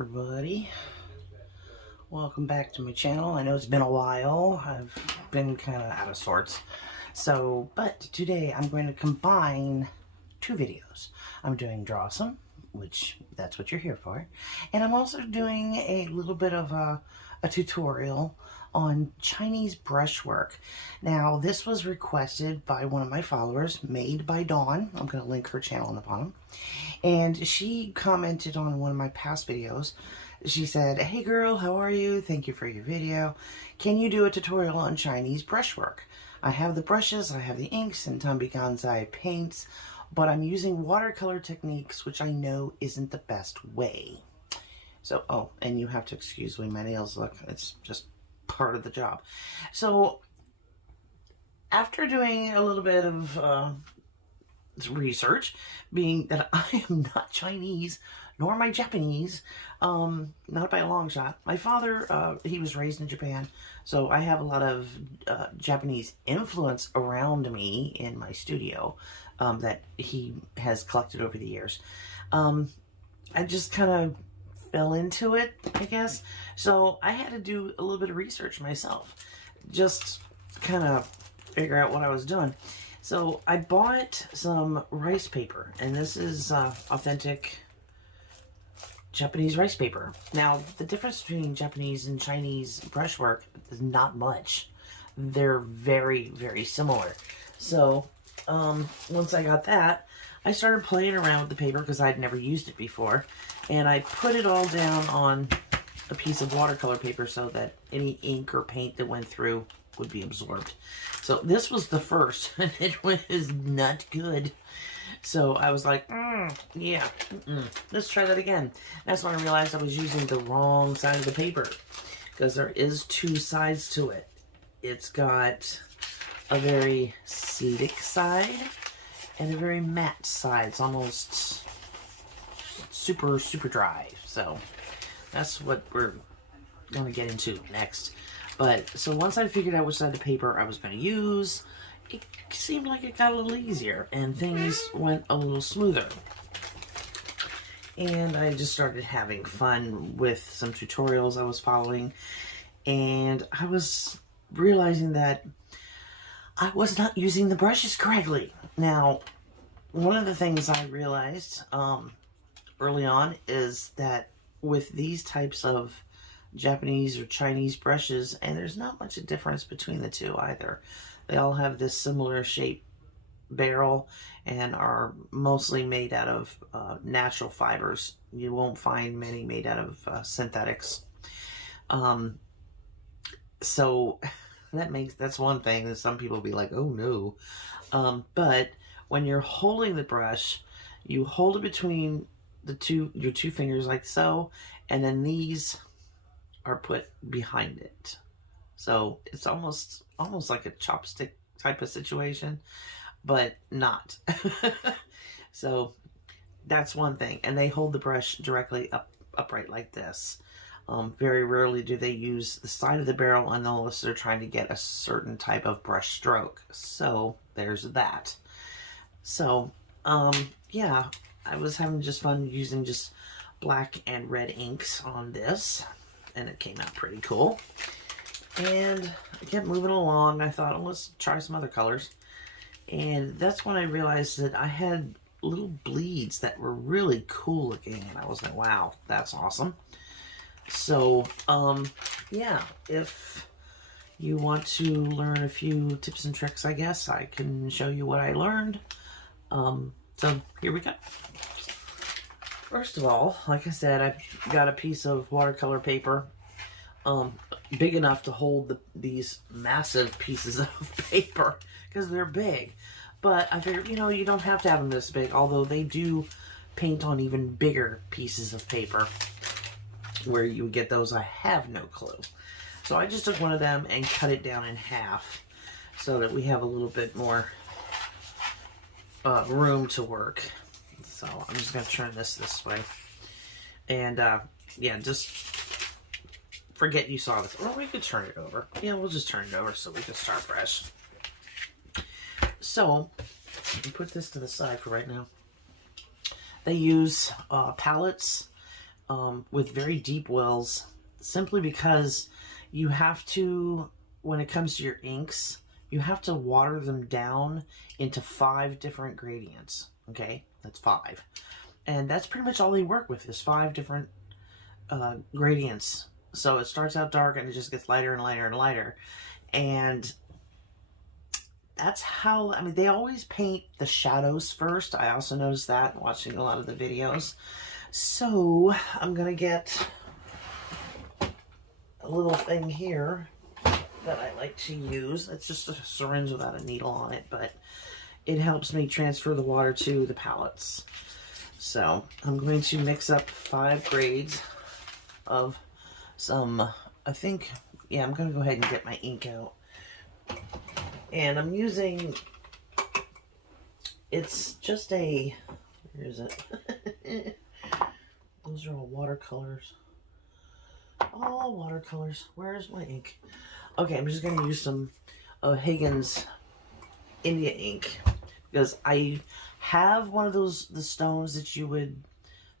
everybody, welcome back to my channel. I know it's been a while. I've been kind of out of sorts, but today I'm going to combine two videos. I'm doing Drawsome, which that's what you're here for, and I'm also doing a little bit of a tutorial on Chinese brushwork. Now, this was requested by one of my followers, Made by Dawn. I'm going to link her channel in the bottom. And she commented on one of my past videos. She said, "Hey girl, how are you? Thank you for your video. Can you do a tutorial on Chinese brushwork? I have the brushes, I have the inks and Tumby Gansai paints, but I'm using watercolor techniques, which I know isn't the best way." So, oh, and you have to excuse me, my nails, look, it's just part of the job. So, after doing a little bit of research, being that I am not Chinese, nor am I Japanese, not by a long shot. My father, he was raised in Japan, so I have a lot of Japanese influence around me in my studio that he has collected over the years. I just kind of fell into it, I guess. So I had to do a little bit of research myself, just kind of figure out what I was doing. So I bought some rice paper, and this is authentic Japanese rice paper. Now, the difference between Japanese and Chinese brushwork is not much. They're very, very similar. So once I got that, I started playing around with the paper because I'd never used it before, and I put it all down on a piece of watercolor paper so that any ink or paint that went through would be absorbed. So this was the first, and it was not good. So I was like, let's try that again. That's when I realized I was using the wrong side of the paper, because there is two sides to it. It's got a very acidic side and a very matte side. It's almost super dry. So that's what we're going to get into next. But so once I figured out which side of the paper I was going to use, it seemed like it got a little easier and things went a little smoother. And I just started having fun with some tutorials I was following, and I was realizing that I was not using the brushes correctly. Now, one of the things I realized early on is that with these types of Japanese or Chinese brushes, and there's not much a difference between the two either. They all have this similar shape barrel and are mostly made out of natural fibers. You won't find many made out of synthetics. So that's one thing that some people will be like, oh no. But when you're holding the brush, you hold it between your two fingers like so, and then these are put behind it. So it's almost like a chopstick type of situation, but not. So that's one thing. And they hold the brush directly upright like this. Very rarely do they use the side of the barrel unless they're trying to get a certain type of brush stroke. So there's that. So yeah, I was having just fun using just black and red inks on this, and it came out pretty cool. And I kept moving along. I thought, oh, let's try some other colors. And that's when I realized that I had little bleeds that were really cool looking, and I was like, wow, that's awesome. So yeah, if you want to learn a few tips and tricks, I guess I can show you what I learned. So here we go. First of all, like I said, I got a piece of watercolor paper big enough to hold these massive pieces of paper, because they're big. But I figured, you don't have to have them this big, although they do paint on even bigger pieces of paper. Where you would get those, I have no clue. So I just took one of them and cut it down in half so that we have a little bit more room to work. So I'm just going to turn this way. And yeah, just forget you saw this. Or we could turn it over. Yeah, we'll just turn it over so we can start fresh. So, we put this to the side for right now. They use palettes with very deep wells, simply because you have to, when it comes to your inks, you have to water them down into 5 different gradients. Okay, that's 5. And that's pretty much all they work with, is 5 different gradients. So it starts out dark and it just gets lighter and lighter and lighter. And that's how, I mean, they always paint the shadows first. I also noticed that watching a lot of the videos. So I'm gonna get a little thing here that I like to use. It's just a syringe without a needle on it, but it helps me transfer the water to the palettes. So I'm going to mix up 5 grades of some, I think, yeah, I'm gonna go ahead and get my ink out. And I'm using, it's just a, where is it? Those are all watercolors. All watercolors. Where's my ink? Okay, I'm just gonna use some Higgins India ink, because I have one of those, the stones that you would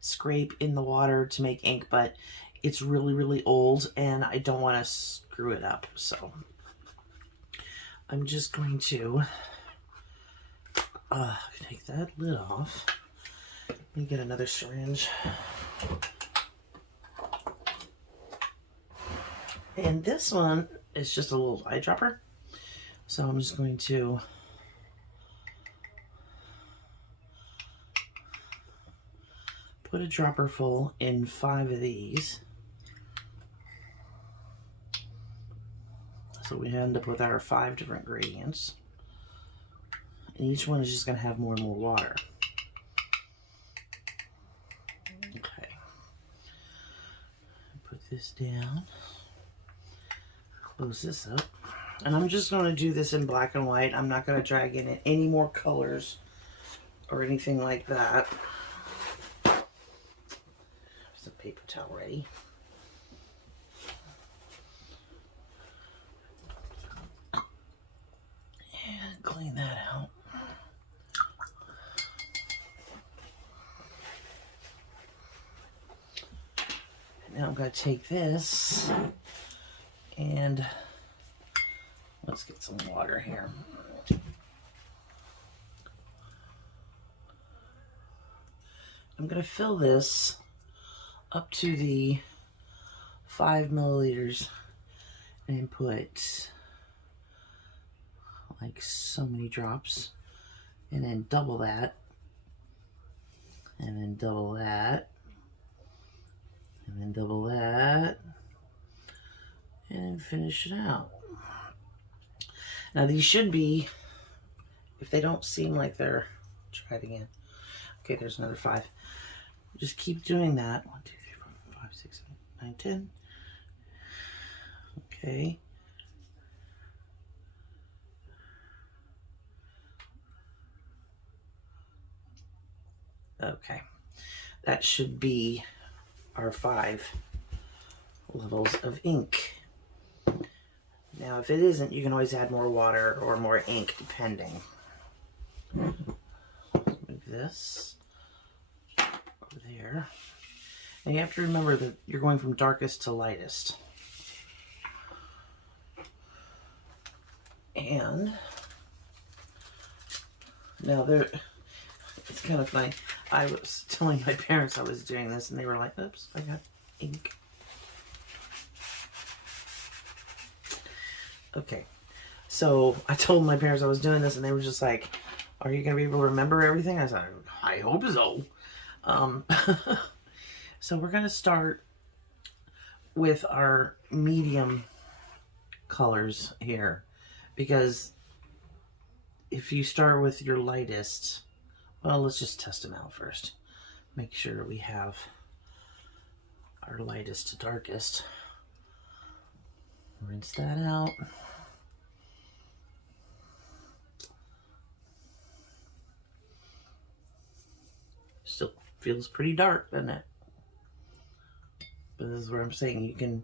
scrape in the water to make ink, but it's really, really old and I don't want to screw it up. So I'm just going to take that lid off. Let me get another syringe. And this one is just a little eyedropper. So I'm just going to put a dropper full in 5 of these. So we end up with our 5 different gradients. And each one is just going to have more and more water. Okay. Put this down. Close this up. And I'm just going to do this in black and white. I'm not going to drag in any more colors or anything like that. There's a paper towel ready. And clean that out. And now I'm going to take this and let's get some water here. I'm going to fill this up to the 5 milliliters and put like so many drops, and then double that, and then double that, and then double that, and finish it out. Now these should be, if they don't seem like they're, try it again. Okay, there's another 5. Just keep doing that. 1, 2, 3, 4, 5, 6, 7, 8, 9, 10. Okay. Okay. That should be our 5 levels of ink. Now, if it isn't, you can always add more water or more ink, depending. Move this over there. And you have to remember that you're going from darkest to lightest. And now it's kind of funny. I was telling my parents I was doing this, and they were like, oops, I got ink. Okay, so I told my parents I was doing this, and they were just like, are you going to be able to remember everything? I said, I hope so. So we're going to start with our medium colors here, because if you start with your lightest, well, let's just test them out first. Make sure we have our lightest to darkest. Rinse that out. Still feels pretty dark, doesn't it? But this is where I'm saying you can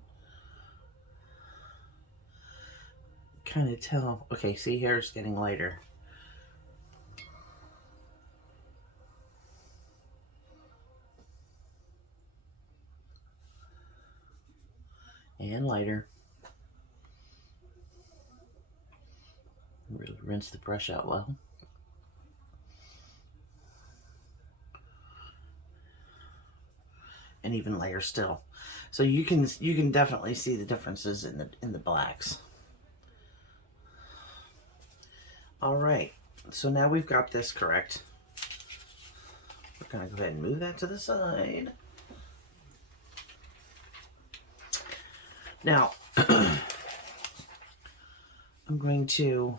kind of tell. Okay, see here, it's getting lighter. and lighter. Really rinse the brush out well. And even lighter still. So you can definitely see the differences in the blacks. All right, so now we've got this correct. We're gonna go ahead and move that to the side. Now, I'm going to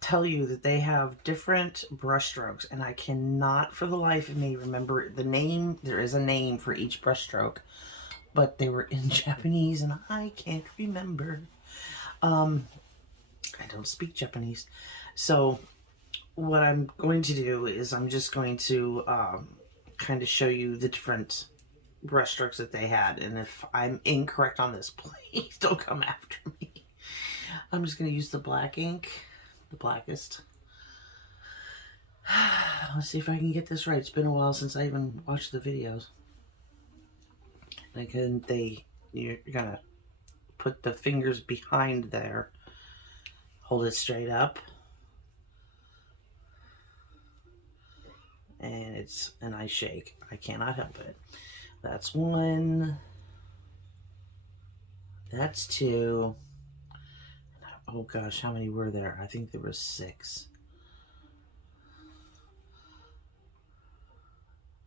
tell you that they have different brush strokes, and I cannot for the life of me remember the name. There is a name for each brush stroke, but they were in Japanese and I can't remember. I don't speak Japanese. So what I'm going to do is I'm just going to kind of show you the different brush strokes that they had, and if I'm incorrect on this, please don't come after me. I'm just going to use the black ink, the blackest. Let's see if I can get this right. It's been a while since I even watched the videos. Again, you're gonna put the fingers behind there, hold it straight up, and I shake. I cannot help it. That's one. That's two. Oh gosh, how many were there? I think there were 6.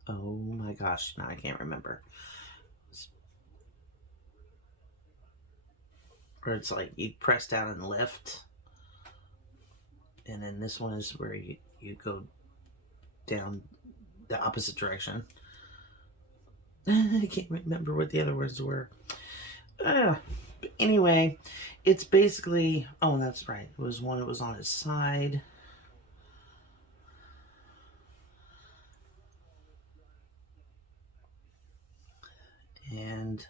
Oh my gosh, now I can't remember. Where it's like you press down and lift. And then this one is where you go down the opposite direction. I can't remember what the other words were. But anyway, it's basically, oh, that's right. It was one that was on its side. And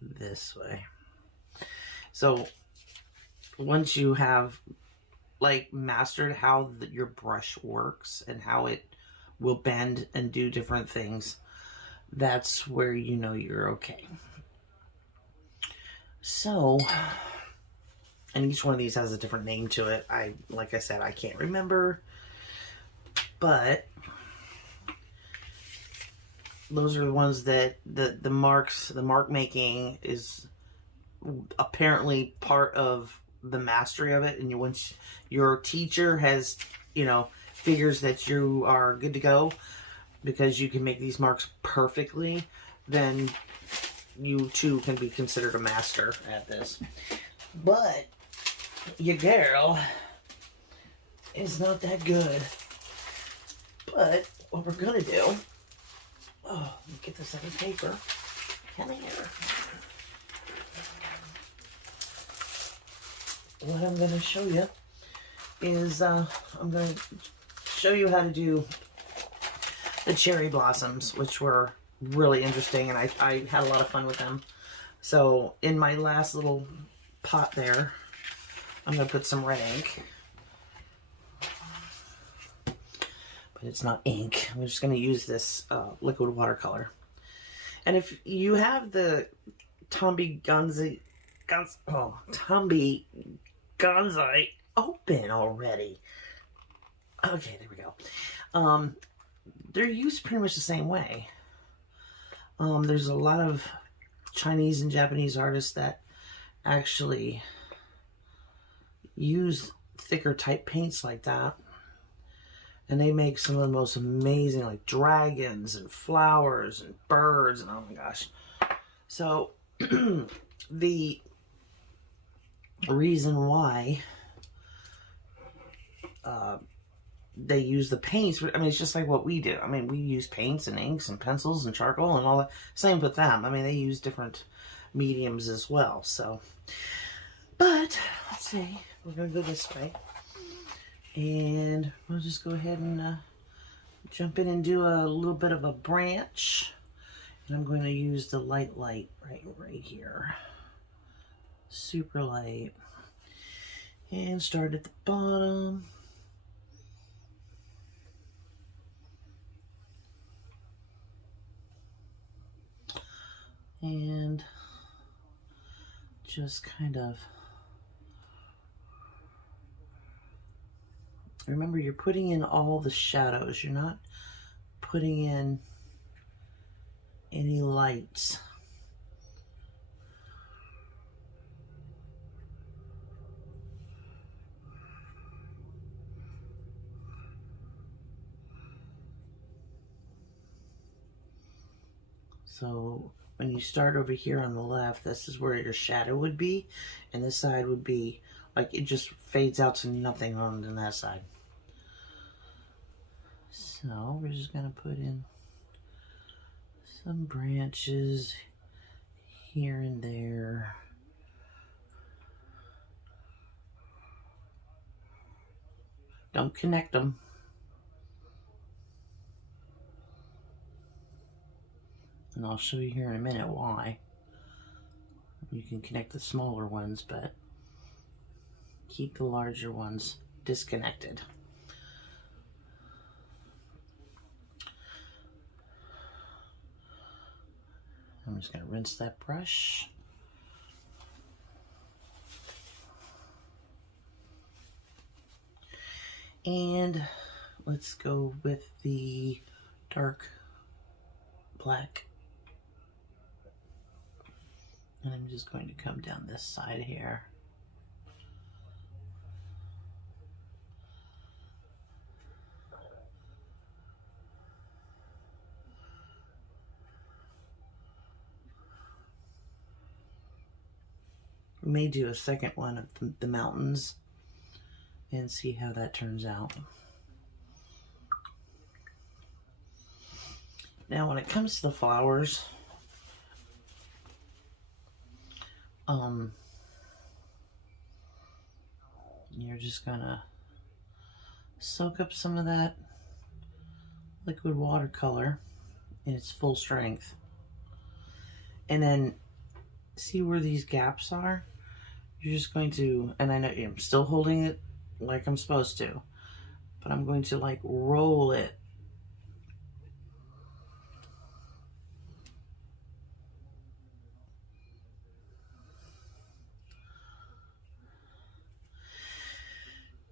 this way. So once you have like mastered how your brush works and how it will bend and do different things, that's where you know you're okay. So, and each one of these has a different name to it. Like I said, I can't remember, but those are the ones that the mark making is apparently part of the mastery of it. And once your teacher has, figures that you are good to go because you can make these marks perfectly, then you too can be considered a master at this. But your girl is not that good. But what we're gonna do, let me get this other paper. Come here. What I'm gonna show you is I'm gonna show you how to do the cherry blossoms, which were really interesting, and I had a lot of fun with them. So in my last little pot there, I'm going to put some red ink. But it's not ink. I'm just going to use this liquid watercolor. And if you have the Tombi Gonzai open already. Okay, there we go. They're used pretty much the same way. There's a lot of Chinese and Japanese artists that actually use thicker type paints like that. And they make some of the most amazing, like dragons and flowers and birds and oh my gosh. So the reason why they use the paints, I mean, it's just like what we do. I mean, we use paints and inks and pencils and charcoal and all that. Same with them. I mean, they use different mediums as well. So, but let's see. We're going to go this way. And we'll just go ahead and jump in and do a little bit of a branch. And I'm going to use the light right here. Super light. And start at the bottom. And just kind of, remember, you're putting in all the shadows. You're not putting in any lights. So when you start over here on the left, this is where your shadow would be, and this side would be like, it just fades out to nothing on that side. So we're just gonna put in some branches here and there. Don't connect them. And I'll show you here in a minute why. You can connect the smaller ones, but keep the larger ones disconnected. I'm just going to rinse that brush. And let's go with the dark black. And I'm just going to come down this side here. We may do a second one of the mountains and see how that turns out. Now when it comes to the flowers, you're just gonna soak up some of that liquid watercolor in its full strength. And then see where these gaps are? You're just going to, and I know I'm still holding it like I'm supposed to, but I'm going to like roll it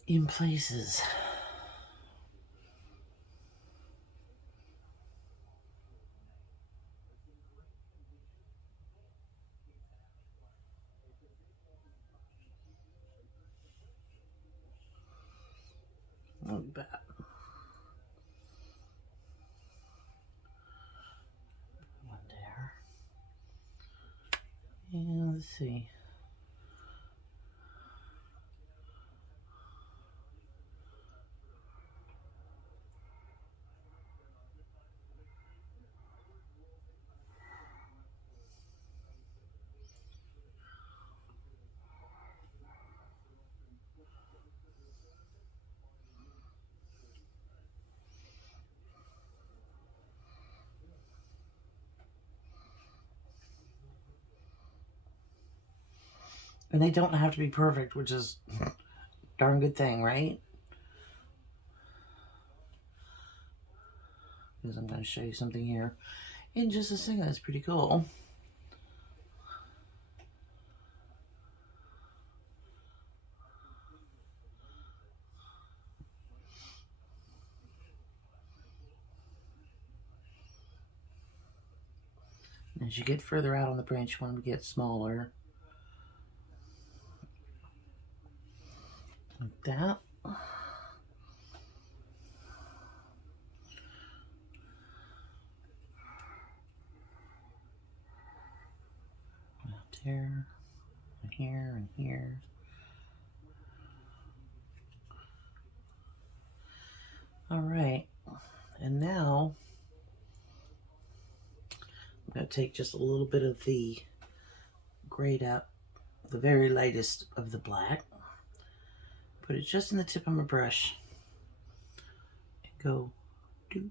in places. Like that. One there. And let's see. And they don't have to be perfect, which is a darn good thing, right? Because I'm going to show you something here in just a second that's pretty cool. As you get further out on the branch, you want them to get smaller. Like that. There, and here, and here. All right, and now I'm going to take just a little bit of the grayed out, the very lightest of the black, put it just in the tip of my brush, and go doot.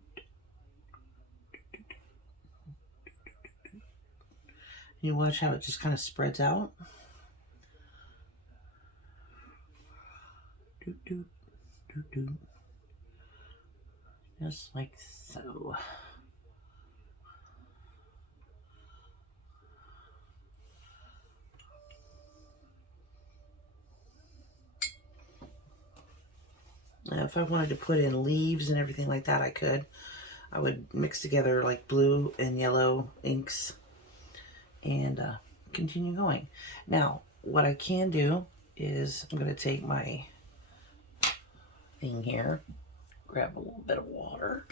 You watch how it just kind of spreads out. Doot, doot, doot, doot. Just like so. if I wanted to put in leaves and everything like that, I could. I would mix together like blue and yellow inks and continue going. Now, what I can do is I'm going to take my thing here, grab a little bit of water.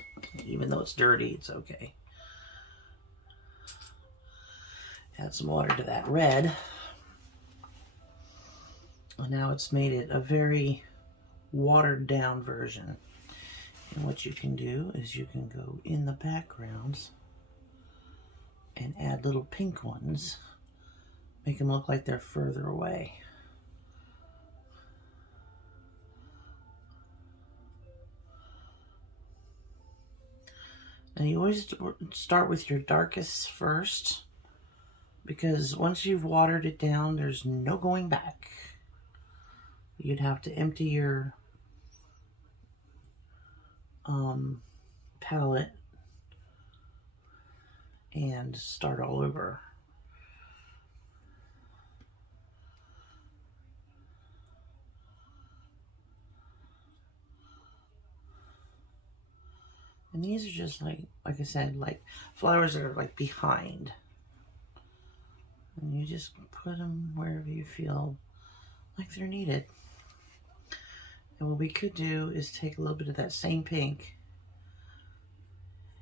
Even though it's dirty, it's okay. Add some water to that red. And now it's made it a very watered down version. And what you can do is you can go in the backgrounds and add little pink ones. Make them look like they're further away. And you always start with your darkest first, because once you've watered it down, there's no going back. You'd have to empty your palette and start all over. And these are just like I said, like flowers that are like behind. And you just put them wherever you feel like they're needed. And what we could do is take a little bit of that same pink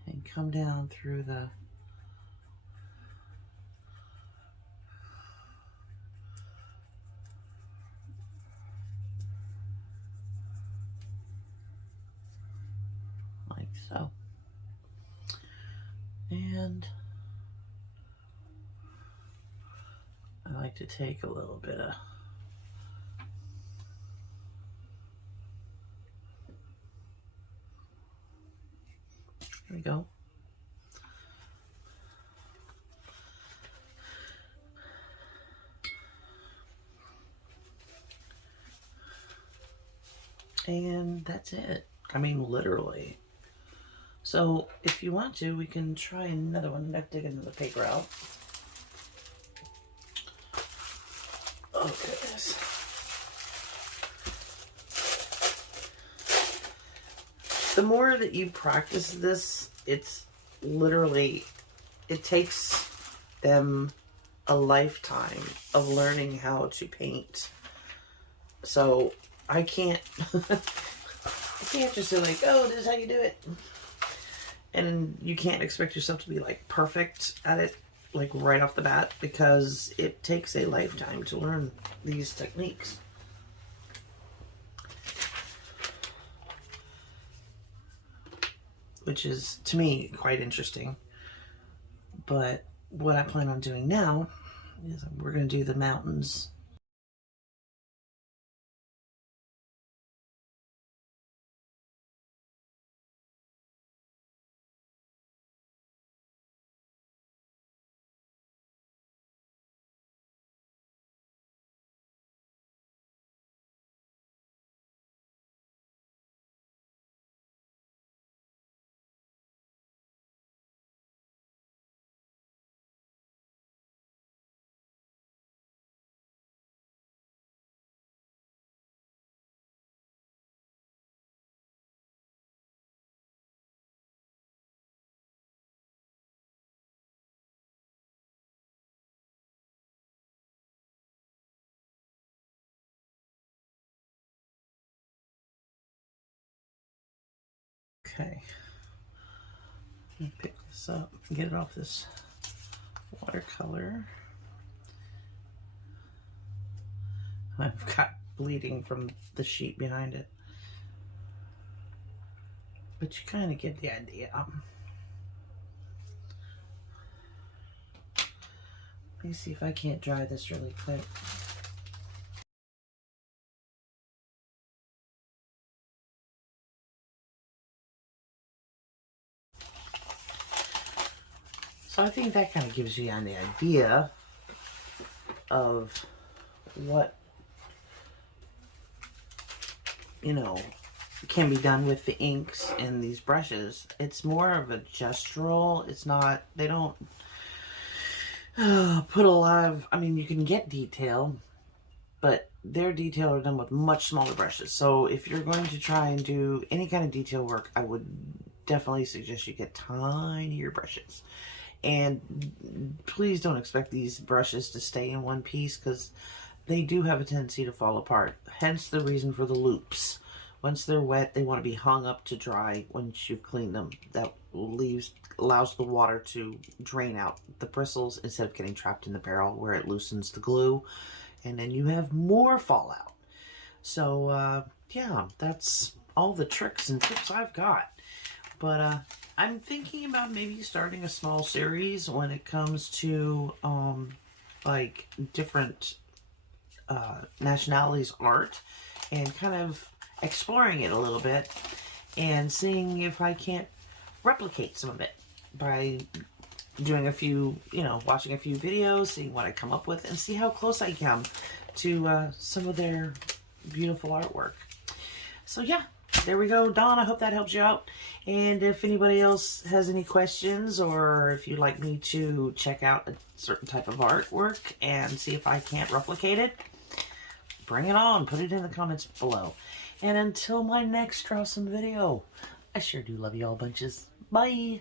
and come down through the like so. And I like to take a little bit of there we go. And that's it. I mean, literally. So if you want to, we can try another one. Let's dig another paper out. Oh, goodness. The more that you practice this, it's literally, it takes them a lifetime of learning how to paint. So I can't, I can't just say like, oh, this is how you do it. And you can't expect yourself to be like perfect at it, like right off the bat, because it takes a lifetime to learn these techniques. Which is, to me, quite interesting. But what I plan on doing now is we're going to do the mountains. Okay, pick this up and get it off this watercolor. I've got bleeding from the sheet behind it, but you kind of get the idea. Let me see if I can't dry this really quick. So I think that kind of gives you an idea of what, you know, can be done with the inks and these brushes. It's more of a gestural. It's not, they don't put a lot of, I mean, you can get detail, but their detail are done with much smaller brushes. So if you're going to try and do any kind of detail work, I would definitely suggest you get tinier brushes. And please don't expect these brushes to stay in one piece, because they do have a tendency to fall apart. Hence the reason for the loops. Once they're wet, they want to be hung up to dry once you've cleaned them. That allows the water to drain out the bristles instead of getting trapped in the barrel, where it loosens the glue, and then you have more fallout. So yeah, that's all the tricks and tips I've got. But I'm thinking about maybe starting a small series when it comes to like different nationalities' art, and kind of exploring it a little bit and seeing if I can't replicate some of it by doing a few, watching a few videos, seeing what I come up with, and see how close I come to some of their beautiful artwork. So yeah, there we go, Dawn. I hope that helps you out. And if anybody else has any questions, or if you'd like me to check out a certain type of artwork and see if I can't replicate it, bring it on. Put it in the comments below. And until my next Drawsome video, I sure do love you all bunches. Bye!